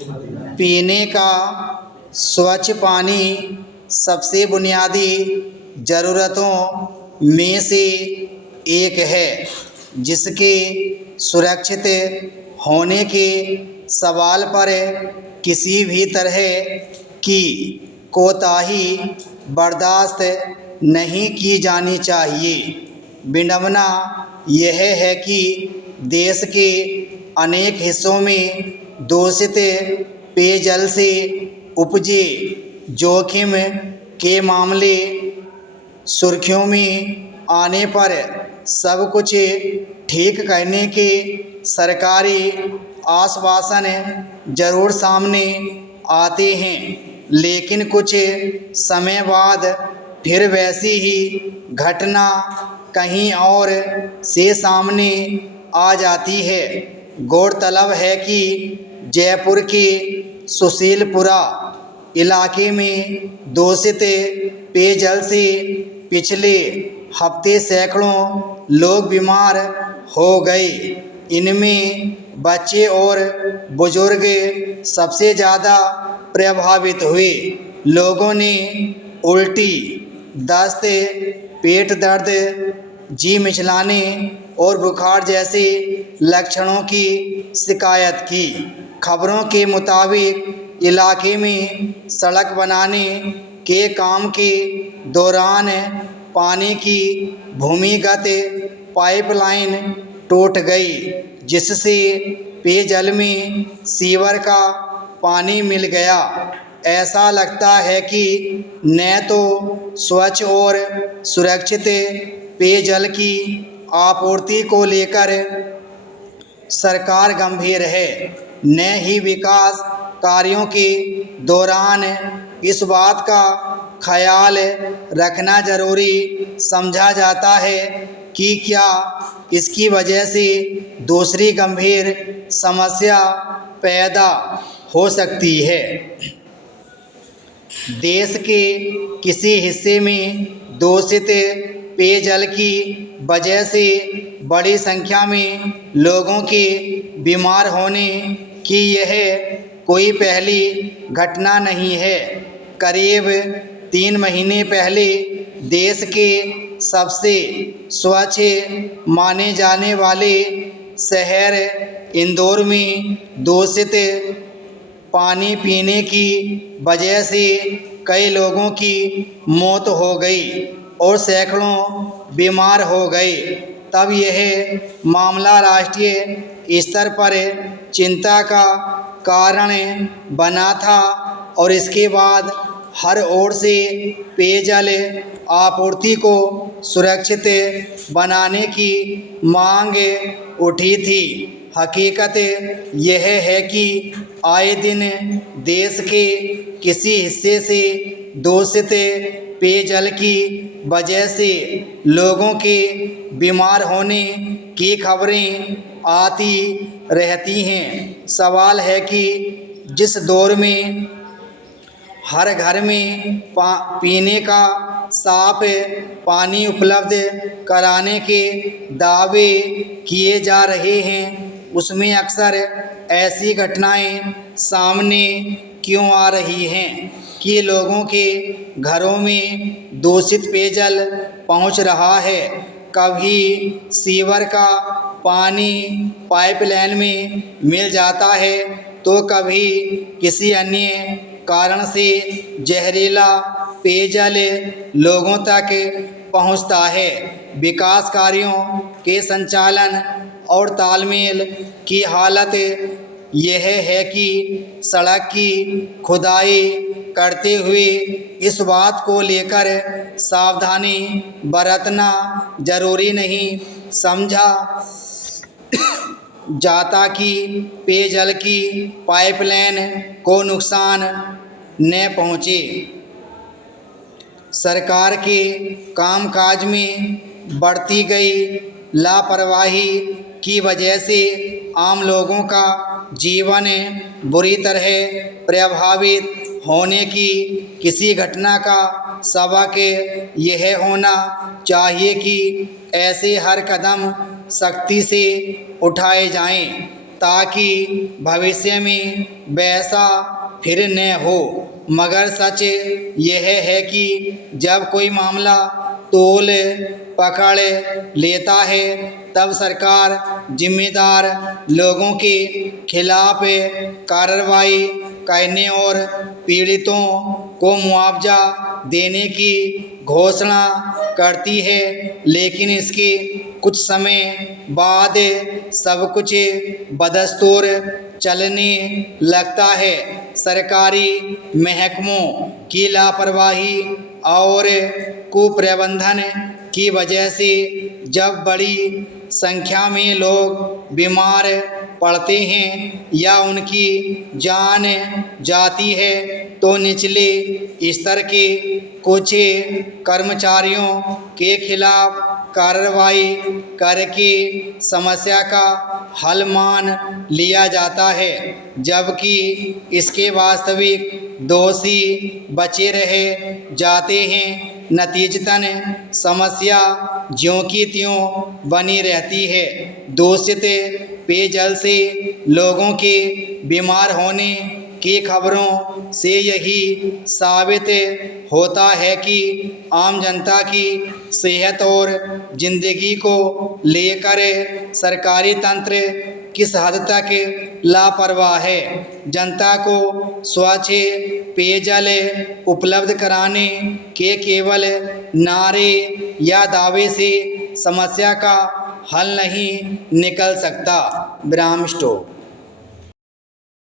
पीने का स्वच्छ पानी सबसे बुनियादी ज़रूरतों में से एक है, जिसके सुरक्षित होने के सवाल पर किसी भी तरह की कोताही बर्दाश्त नहीं की जानी चाहिए। विडंबना यह है कि देश के अनेक हिस्सों में दूषित पेयजल से उपजे जोखिम के मामले सुर्खियों में आने पर सब कुछ ठीक करने के सरकारी आश्वासन जरूर सामने आते हैं, लेकिन कुछ समय बाद फिर वैसी ही घटना कहीं और से सामने आ जाती है। गौरतलब है कि जयपुर के सुशीलपुरा इलाके में दूषित पेयजल से पिछले हफ्ते सैकड़ों लोग बीमार हो गए। इनमें बच्चे और बुजुर्ग सबसे ज़्यादा प्रभावित हुए। लोगों ने उल्टी, दस्त, पेट दर्द, जी मिचलाने और बुखार जैसे लक्षणों की शिकायत की। खबरों के मुताबिक इलाके में सड़क बनाने के काम के दौरान पानी की भूमिगत पाइपलाइन टूट गई, जिससे पेयजल में सीवर का पानी मिल गया। ऐसा लगता है कि न तो स्वच्छ और सुरक्षित पेयजल की आपूर्ति को लेकर सरकार गंभीर है, न ही विकास कार्यों के दौरान इस बात का ख्याल रखना जरूरी समझा जाता है कि क्या इसकी वजह से दूसरी गंभीर समस्या पैदा हो सकती है। देश के किसी हिस्से में दूषित पेयजल की वजह से बड़ी संख्या में लोगों के बीमार होने की यह कोई पहली घटना नहीं है। करीब 3 महीने पहले देश के सबसे स्वच्छ माने जाने वाले शहर इंदौर में दूषित पानी पीने की वजह से कई लोगों की मौत हो गई और सैकड़ों बीमार हो गए। तब यह मामला राष्ट्रीय स्तर पर चिंता का कारण बना था और इसके बाद हर ओर से पेयजल आपूर्ति को सुरक्षित बनाने की मांग उठी थी। हकीकत यह है कि आए दिन देश के किसी हिस्से से दूषित पेयजल की वजह से लोगों के बीमार होने की खबरें आती रहती हैं। सवाल है कि जिस दौर में हर घर में पीने का साफ पानी उपलब्ध कराने के दावे किए जा रहे हैं, उसमें अक्सर ऐसी घटनाएं सामने क्यों आ रही हैं कि लोगों के घरों में दूषित पेयजल पहुंच रहा है। कभी सीवर का पानी पाइपलाइन में मिल जाता है तो कभी किसी अन्य कारण से जहरीला पेयजल लोगों तक पहुंचता है। विकास कार्यों के संचालन और तालमेल की हालत यह है कि सड़क की खुदाई करते हुए इस बात को लेकर सावधानी बरतना जरूरी नहीं समझा जाता कि पेयजल की पाइपलाइन को नुकसान न पहुँचे। सरकार के कामकाज में बढ़ती गई लापरवाही की वजह से आम लोगों का जीवन बुरी तरह प्रभावित होने की किसी घटना का सबक यह होना चाहिए कि ऐसे हर कदम सख्ती से उठाए जाएं ताकि भविष्य में वैसा फिर न हो। मगर सच यह है कि जब कोई मामला तोल पकड़ लेता है तब सरकार जिम्मेदार लोगों के खिलाफ कार्रवाई करने और पीड़ितों को मुआवजा देने की घोषणा करती है। लेकिन इसके कुछ समय बाद सब कुछ बदस्तूर चलने लगता है। सरकारी महकमों की लापरवाही और कुप्रबंधन की वजह से जब बड़ी संख्या में लोग बीमार पड़ते हैं या उनकी जान जाती है तो निचले स्तर के कुछ कर्मचारियों के खिलाफ कार्रवाई करके समस्या का हल मान लिया जाता है, जबकि इसके वास्तविक दोषी बचे रह जाते हैं। नतीजतन समस्या ज्यों की त्यों बनी रहती है। दूषित पेयजल से लोगों के बीमार होने की खबरों से यही साबित होता है कि आम जनता की सेहत और जिंदगी को लेकर सरकारी तंत्र किस हद तक लापरवाह है। जनता को स्वच्छ पेयजल उपलब्ध कराने के केवल नारे या दावे से समस्या का हल नहीं निकल सकता। ब्राह्म स्टोव।